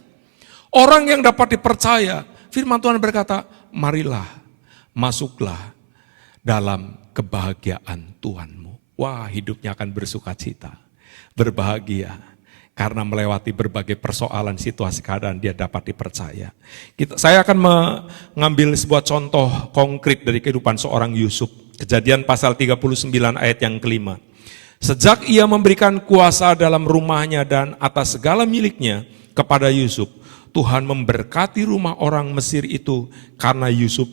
Orang yang dapat dipercaya, firman Tuhan berkata, marilah, masuklah dalam kebahagiaan Tuhanmu. Wah, hidupnya akan bersuka cita, berbahagia. Karena melewati berbagai persoalan, situasi, keadaan, dia dapat dipercaya. Saya akan mengambil sebuah contoh konkret dari kehidupan seorang Yusuf. Kejadian pasal 39 ayat yang kelima. Sejak ia memberikan kuasa dalam rumahnya dan atas segala miliknya kepada Yusuf, Tuhan memberkati rumah orang Mesir itu karena Yusuf,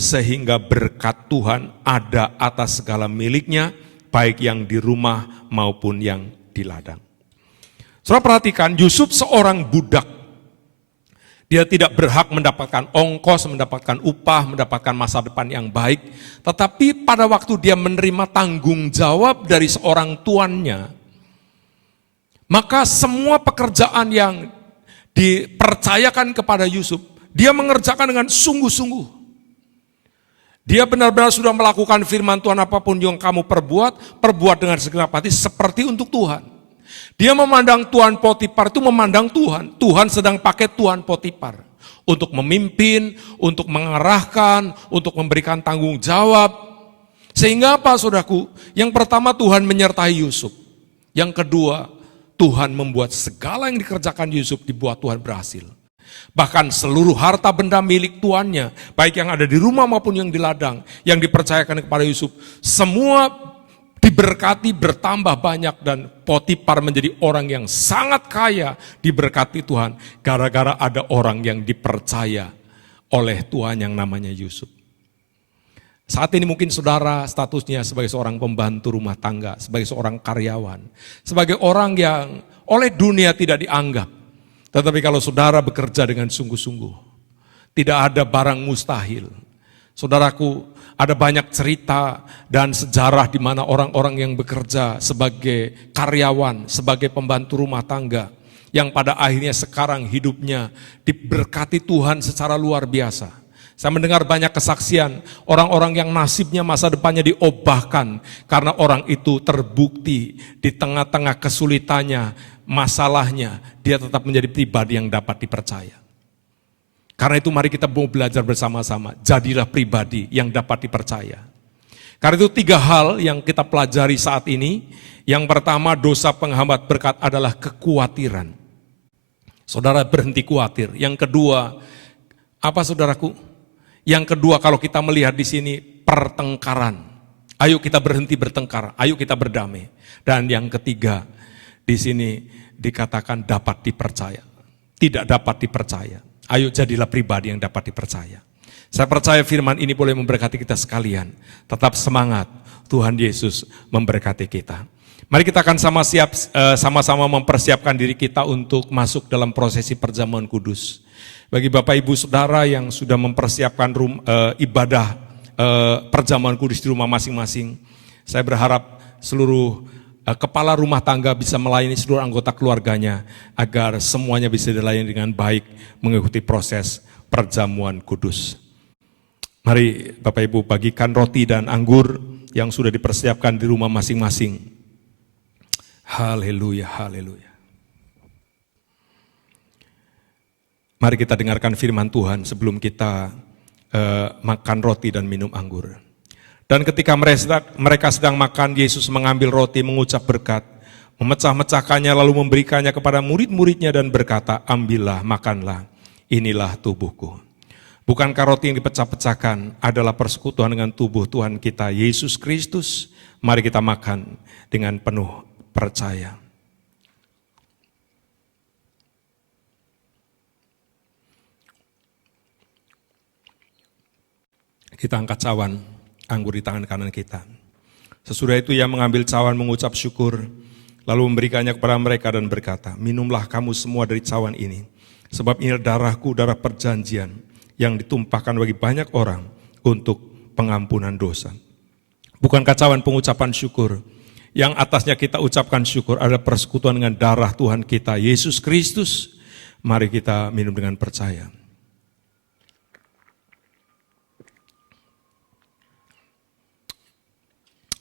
sehingga berkat Tuhan ada atas segala miliknya, baik yang di rumah maupun yang di ladang. Saudara perhatikan, Yusuf seorang budak. Dia tidak berhak mendapatkan ongkos, mendapatkan upah, mendapatkan masa depan yang baik. Tetapi pada waktu dia menerima tanggung jawab dari seorang tuannya, maka semua pekerjaan yang dipercayakan kepada Yusuf, dia mengerjakan dengan sungguh-sungguh. Dia benar-benar sudah melakukan firman Tuhan, apapun yang kamu perbuat dengan segenap hati seperti untuk Tuhan. Dia memandang Tuan Potifar itu memandang Tuhan. Tuhan sedang pakai Tuan Potifar untuk memimpin, untuk mengarahkan, untuk memberikan tanggung jawab. Sehingga apa, saudaraku? Yang pertama, Tuhan menyertai Yusuf. Yang kedua, Tuhan membuat segala yang dikerjakan Yusuf dibuat Tuhan berhasil. Bahkan seluruh harta benda milik tuannya, baik yang ada di rumah maupun yang di ladang, yang dipercayakan kepada Yusuf, semua diberkati bertambah banyak, dan Potifar menjadi orang yang sangat kaya diberkati Tuhan gara-gara ada orang yang dipercaya oleh Tuhan yang namanya Yusuf. Saat ini mungkin saudara statusnya sebagai seorang pembantu rumah tangga, sebagai seorang karyawan, sebagai orang yang oleh dunia tidak dianggap. Tetapi kalau saudara bekerja dengan sungguh-sungguh, tidak ada barang mustahil. Saudaraku, ada banyak cerita dan sejarah di mana orang-orang yang bekerja sebagai karyawan, sebagai pembantu rumah tangga, yang pada akhirnya sekarang hidupnya diberkati Tuhan secara luar biasa. Saya mendengar banyak kesaksian orang-orang yang nasibnya masa depannya diobahkan karena orang itu terbukti di tengah-tengah kesulitannya, masalahnya, dia tetap menjadi pribadi yang dapat dipercaya. Karena itu mari kita mau belajar bersama-sama, jadilah pribadi yang dapat dipercaya. Karena itu 3 hal yang kita pelajari saat ini. Yang pertama, dosa penghambat berkat adalah kekhawatiran. Saudara berhenti khawatir. Yang kedua, apa saudaraku? Yang kedua, kalau kita melihat di sini, pertengkaran. Ayo kita berhenti bertengkar, ayo kita berdamai. Dan yang ketiga, di sini dikatakan dapat dipercaya. Tidak dapat dipercaya. Ayo jadilah pribadi yang dapat dipercaya. Saya percaya firman ini boleh memberkati kita sekalian. Tetap semangat, Tuhan Yesus memberkati kita. Mari kita akan sama-sama mempersiapkan diri kita untuk masuk dalam prosesi perjamuan kudus. Bagi Bapak Ibu Saudara yang sudah mempersiapkan ibadah perjamuan kudus di rumah masing-masing, saya berharap seluruh kepala rumah tangga bisa melayani seluruh anggota keluarganya agar semuanya bisa dilayani dengan baik mengikuti proses perjamuan kudus. Mari Bapak Ibu bagikan roti dan anggur yang sudah dipersiapkan di rumah masing-masing. Haleluya, haleluya. Mari kita dengarkan firman Tuhan sebelum kita makan roti dan minum anggur. Dan ketika mereka sedang makan, Yesus mengambil roti, mengucap berkat, memecah-mecahkannya lalu memberikannya kepada murid-muridnya dan berkata, ambillah, makanlah, inilah tubuhku. Bukankah roti yang dipecah-pecahkan adalah persekutuan dengan tubuh Tuhan kita, Yesus Kristus? Mari kita makan dengan penuh percaya. Kita angkat cawan anggur di tangan kanan kita. Sesudah itu ia mengambil cawan, mengucap syukur, lalu memberikannya kepada mereka dan berkata, minumlah kamu semua dari cawan ini, sebab ini darahku, darah perjanjian, yang ditumpahkan bagi banyak orang untuk pengampunan dosa. Bukankah cawan pengucapan syukur, yang atasnya kita ucapkan syukur adalah persekutuan dengan darah Tuhan kita, Yesus Kristus? Mari kita minum dengan percaya.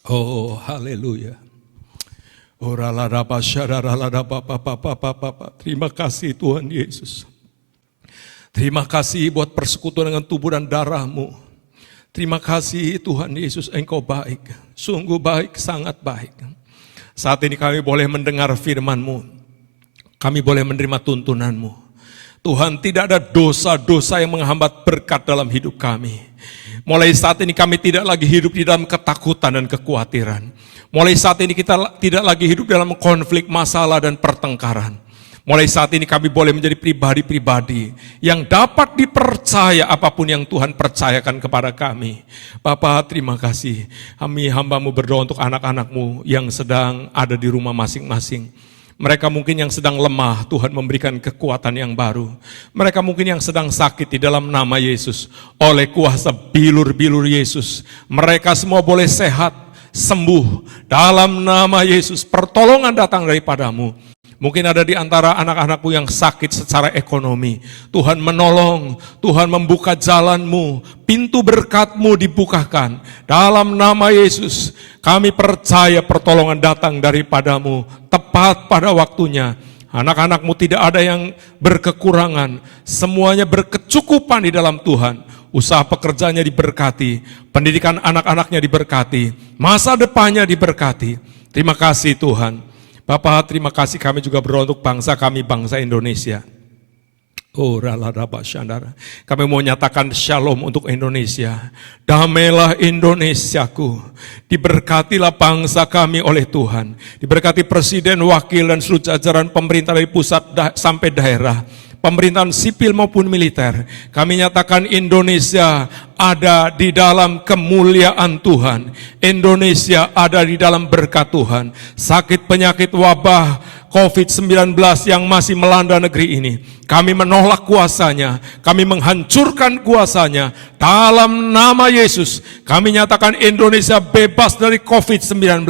Oh, haleluya. Terima kasih Tuhan Yesus. Terima kasih buat persekutuan dengan tubuh dan darah-Mu. Terima kasih Tuhan Yesus, Engkau baik. Sungguh baik, sangat baik. Saat ini kami boleh mendengar firman-Mu. Kami boleh menerima tuntunan-Mu. Tuhan, tidak ada dosa-dosa yang menghambat berkat dalam hidup kami. Mulai saat ini kami tidak lagi hidup di dalam ketakutan dan kekhawatiran. Mulai saat ini kita tidak lagi hidup dalam konflik, masalah dan pertengkaran. Mulai saat ini kami boleh menjadi pribadi-pribadi yang dapat dipercaya apapun yang Tuhan percayakan kepada kami. Bapa, terima kasih. Kami hamba-Mu berdoa untuk anak-anak-Mu yang sedang ada di rumah masing-masing. Mereka mungkin yang sedang lemah, Tuhan memberikan kekuatan yang baru. Mereka mungkin yang sedang sakit di dalam nama Yesus. Oleh kuasa bilur-bilur Yesus, mereka semua boleh sehat, sembuh. Dalam nama Yesus, pertolongan datang daripada-Mu. Mungkin ada di antara anak-anak-Mu yang sakit secara ekonomi. Tuhan menolong, Tuhan membuka jalan-Mu, pintu berkat-Mu dibukakan. Dalam nama Yesus, kami percaya pertolongan datang daripada-Mu tepat pada waktunya. Anak-anak-Mu tidak ada yang berkekurangan, semuanya berkecukupan di dalam Tuhan. Usaha pekerjaannya diberkati, pendidikan anak-anaknya diberkati, masa depannya diberkati. Terima kasih Tuhan. Bapak, terima kasih, kami juga berdoa untuk bangsa kami, bangsa Indonesia. Oh, raladaba syandara. Kami mau nyatakan shalom untuk Indonesia. Damailah Indonesiaku. Diberkatilah bangsa kami oleh Tuhan. Diberkati presiden, wakil, dan seluruh jajaran pemerintah dari pusat sampai daerah. Pemerintahan sipil maupun militer. Kami nyatakan Indonesia ada di dalam kemuliaan Tuhan. Indonesia ada di dalam berkat Tuhan. Sakit penyakit wabah COVID-19 yang masih melanda negeri ini, kami menolak kuasanya, kami menghancurkan kuasanya. Dalam nama Yesus, kami nyatakan Indonesia bebas dari COVID-19.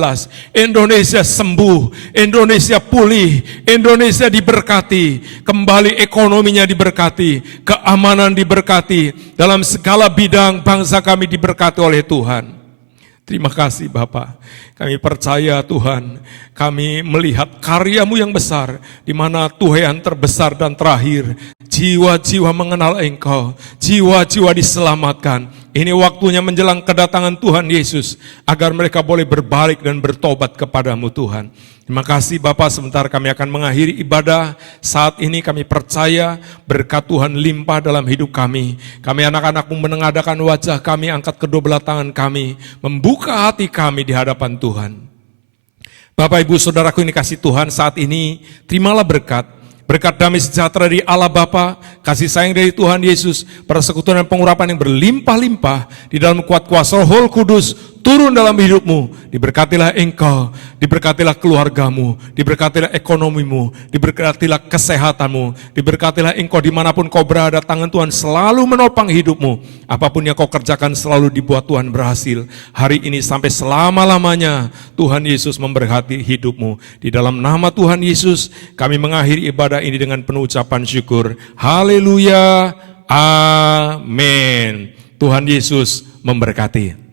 Indonesia sembuh, Indonesia pulih, Indonesia diberkati, kembali ekonominya diberkati, keamanan diberkati, dalam segala bidang bangsa kami diberkati oleh Tuhan. Terima kasih Bapa. Kami percaya Tuhan, kami melihat karya-Mu yang besar, di mana Tuhan terbesar dan terakhir, jiwa-jiwa mengenal Engkau, jiwa-jiwa diselamatkan. Ini waktunya menjelang kedatangan Tuhan Yesus, agar mereka boleh berbalik dan bertobat kepadamu Tuhan. Terima kasih Bapak, sebentar kami akan mengakhiri ibadah. Saat ini kami percaya berkat Tuhan limpah dalam hidup kami. Kami anak-anakmu menengadakan wajah kami, angkat kedua belah tangan kami, membuka hati kami di hadapan Tuhan. Bapak Ibu Saudaraku ini kasih Tuhan, saat ini terimalah berkat damai sejahtera dari Allah Bapa, kasih sayang dari Tuhan Yesus, persekutuan dan pengurapan yang berlimpah-limpah di dalam kuat kuasa Roh Kudus turun dalam hidupmu. Diberkatilah engkau, diberkatilah keluargamu, diberkatilah ekonomimu, diberkatilah kesehatanmu, diberkatilah engkau dimanapun kau berada. Tangan Tuhan selalu menopang hidupmu. Apapun yang kau kerjakan selalu dibuat Tuhan berhasil. Hari ini sampai selama-lamanya Tuhan Yesus memberkati hidupmu. Di dalam nama Tuhan Yesus kami mengakhiri ibadah ini dengan penuh ucapan syukur. Haleluya, amin. Tuhan Yesus memberkati.